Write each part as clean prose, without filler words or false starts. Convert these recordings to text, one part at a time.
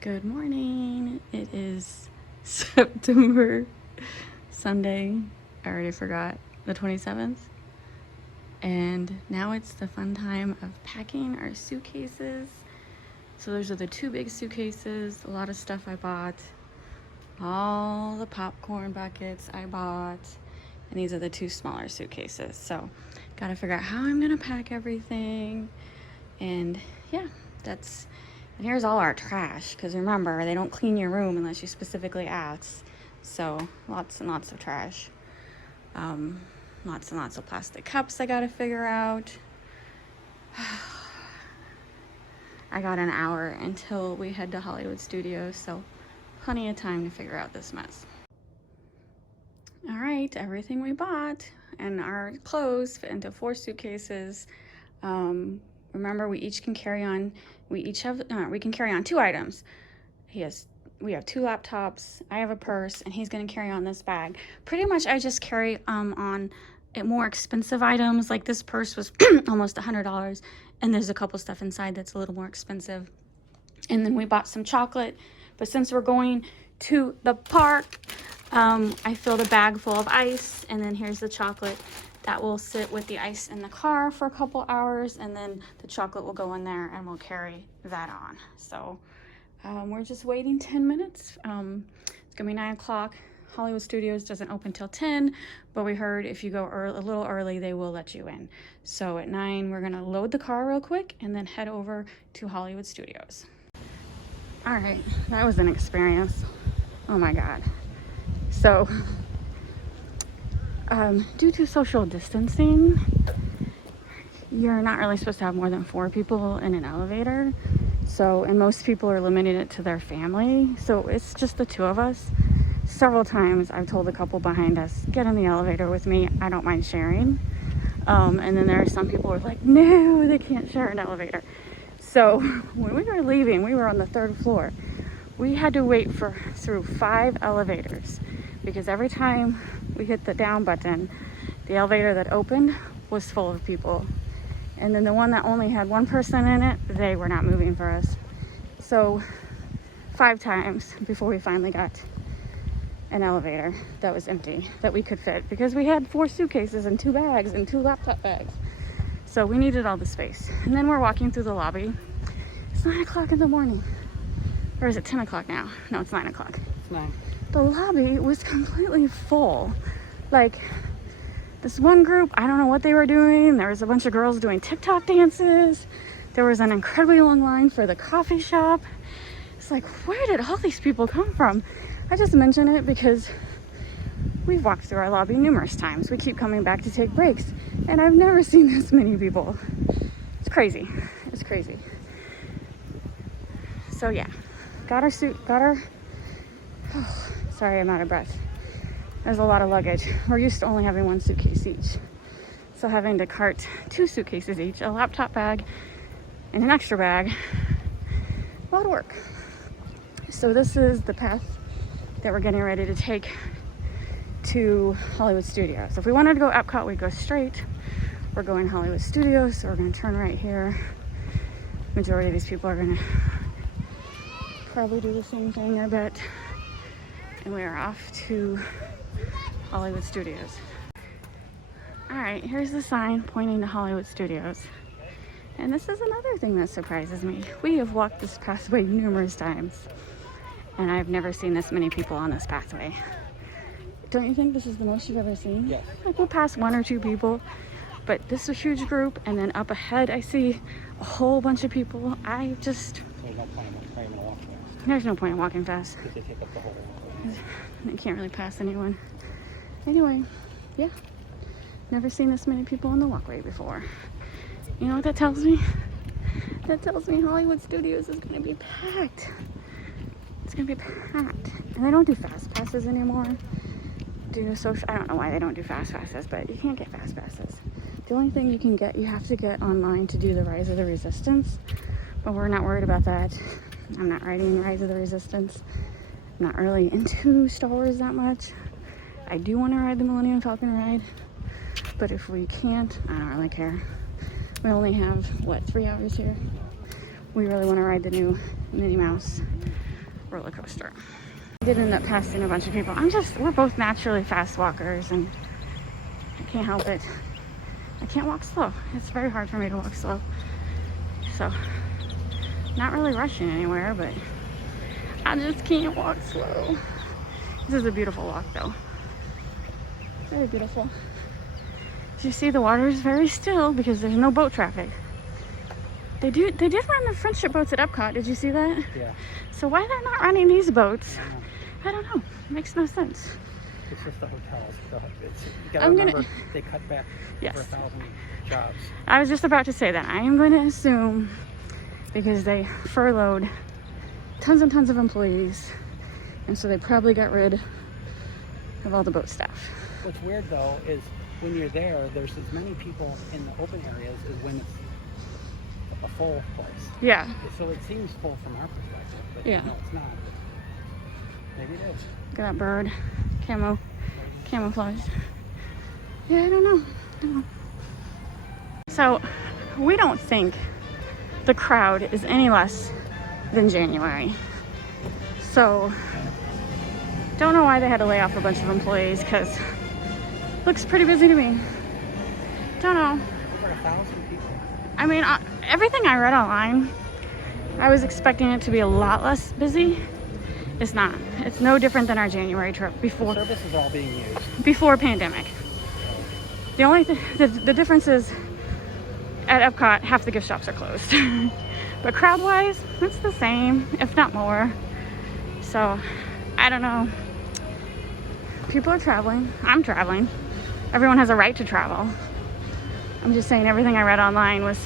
Good morning. It is September Sunday. I already forgot, the 27th. And now it's the fun time of packing our suitcases. So those are the two big suitcases, a lot of stuff I bought, all the popcorn buckets I bought, and these are the two smaller suitcases. So gotta figure out how I'm gonna pack everything. And yeah, and here's all our trash, because remember, they don't clean your room unless you specifically ask. So lots and lots of trash. Lots and lots of plastic cups I gotta figure out. I got an hour until we head to Hollywood Studios, so plenty of time to figure out this mess. All right, everything we bought and our clothes fit into 4 suitcases. Remember, we can carry on 2 items. We have 2 laptops, I have a purse, and he's gonna carry on this bag. Pretty much I just carry on more expensive items. Like this purse was almost $100, and there's a couple stuff inside that's a little more expensive. And then we bought some chocolate, but since we're going to the park, I filled a bag full of ice, and then here's the chocolate. That will sit with the ice in the car for a couple hours, and then the chocolate will go in there and we'll carry that on. So we're just waiting 10 minutes. It's gonna be 9 o'clock. Hollywood Studios doesn't open till 10, but we heard if you go a little early, they will let you in. So at 9, we're gonna load the car real quick and then head over to Hollywood Studios. All right, that was an experience. Oh my God. So, due to social distancing, you're not really supposed to have more than 4 people in an elevator. So, and most people are limiting it to their family. So it's just the 2 of us. Several times I've told a couple behind us, get in the elevator with me. I don't mind sharing. And then there are some people who are like, no, they can't share an elevator. So when we were leaving, we were on the 3rd floor. We had to wait through 5 elevators, because every time we hit the down button, the elevator that opened was full of people. And then the one that only had 1 person in it, they were not moving for us. So 5 times before we finally got an elevator that was empty, that we could fit, because we had 4 suitcases and 2 bags and 2 laptop bags. So we needed all the space. And then we're walking through the lobby. It's 9 o'clock in the morning. Or is it 10 o'clock now? No, it's 9 o'clock. It's 9. The lobby was completely full. Like, this one group, I don't know what they were doing. There was a bunch of girls doing TikTok dances. There was an incredibly long line for the coffee shop. It's like, where did all these people come from? I just mention it because we've walked through our lobby numerous times. We keep coming back to take breaks, and I've never seen this many people. It's crazy. It's crazy. So yeah, sorry, I'm out of breath. There's a lot of luggage. We're used to only having 1 suitcase each. So having to cart 2 suitcases each, a laptop bag and an extra bag, a lot of work. So this is the path that we're getting ready to take to Hollywood Studios. If we wanted to go Epcot, we'd go straight. We're going Hollywood Studios, so we're gonna turn right here. Majority of these people are gonna probably do the same thing, I bet. And we are off to Hollywood Studios. All right, here's the sign pointing to Hollywood Studios. And this is another thing that surprises me. We have walked this pathway numerous times, and I've never seen this many people on this pathway. Don't you think this is the most you've ever seen? Yes. Like, we'll pass 1 or 2 people, but this is a huge group, and then up ahead I see a whole bunch of people. There's no point in walking fast. Because they take up the whole I can't really pass anyone. Anyway, yeah. Never seen this many people on the walkway before. You know what that tells me? That tells me Hollywood Studios is gonna be packed. It's gonna be packed. And they don't do fast passes anymore. I don't know why they don't do fast passes, but you can't get fast passes. The only thing you have to get online to do the Rise of the Resistance, but we're not worried about that. I'm not riding Rise of the Resistance. I'm not really into Star Wars that much. I do want to ride the Millennium Falcon ride, but if we can't, I don't really care. We only have, 3 hours here? We really want to ride the new Minnie Mouse roller coaster. I did end up passing a bunch of people. We're both naturally fast walkers, and I can't help it. I can't walk slow. It's very hard for me to walk slow. So, not really rushing anywhere, but I just can't walk slow. This is a beautiful walk though. Very beautiful. As you see, the water is very still because there's no boat traffic. They did run the friendship boats at Epcot. Did you see that? Yeah. So why they're not running these boats? I don't know. Makes no sense. It's just the hotels. You gotta remember, they cut back over 1,000 jobs. I was just about to say that. I am going to assume because they furloughed tons and tons of employees, and so they probably got rid of all the boat staff. What's weird though is when you're there, there's as many people in the open areas as when it's a full place. Yeah. So it seems full from our perspective, but yeah. No, it's not. Maybe it is. Look at that bird. Camouflage. Yeah, I don't know. So, we don't think the crowd is any less than January. So, don't know why they had to lay off a bunch of employees, because looks pretty busy to me. Don't know. Over 1,000 people. I mean, everything I read online, I was expecting it to be a lot less busy. It's not. It's no different than our January trip before. The service is all being used. Before pandemic. The only the difference is at Epcot, half the gift shops are closed. But crowd-wise, it's the same, if not more. So, I don't know. People are traveling. I'm traveling. Everyone has a right to travel. I'm just saying everything I read online was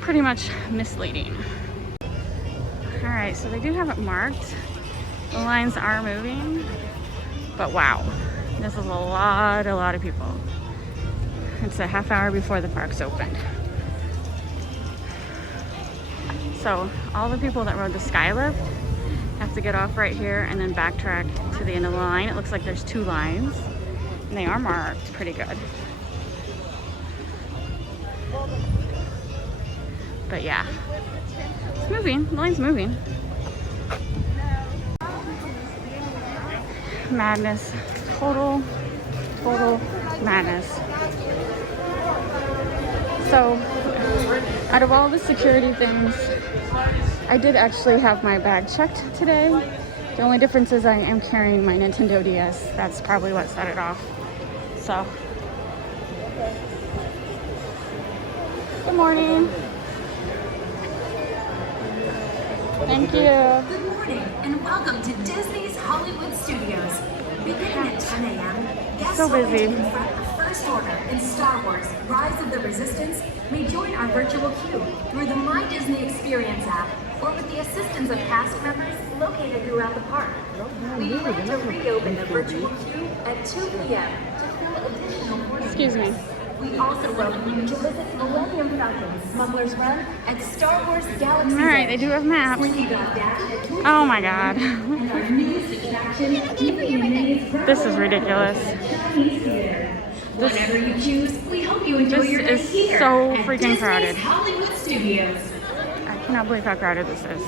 pretty much misleading. All right, so they do have it marked. The lines are moving, but wow, this is a lot of people. It's a half hour before the park's opened. So all the people that rode the Skylift have to get off right here and then backtrack to the end of the line. It looks like there's 2 lines, and they are marked pretty good. But yeah, it's moving. The line's moving. Madness. Total madness. So, out of all the security things, I did actually have my bag checked today. The only difference is I am carrying my Nintendo DS. That's probably what set it off. So, good morning. Thank you. Good morning and welcome to Disney's Hollywood Studios. Beginning at 10 a.m., guests So busy. waiting in front of First Order and Star Wars Rise of the Resistance may join our virtual queue through the My Disney Experience app or with the assistance of cast members located throughout the park. We plan to reopen the virtual queue at 2 p.m. to fill additional boarding Excuse me. areas. We also welcome you to visit Millennium Falcon Smuggler's Run at Star Wars Galaxy. All right, they do have maps. Oh my God. This is ridiculous. Whatever you choose, we hope you enjoy your This day is here so at freaking Disney's crowded. Hollywood Studios. I cannot believe how crowded this is.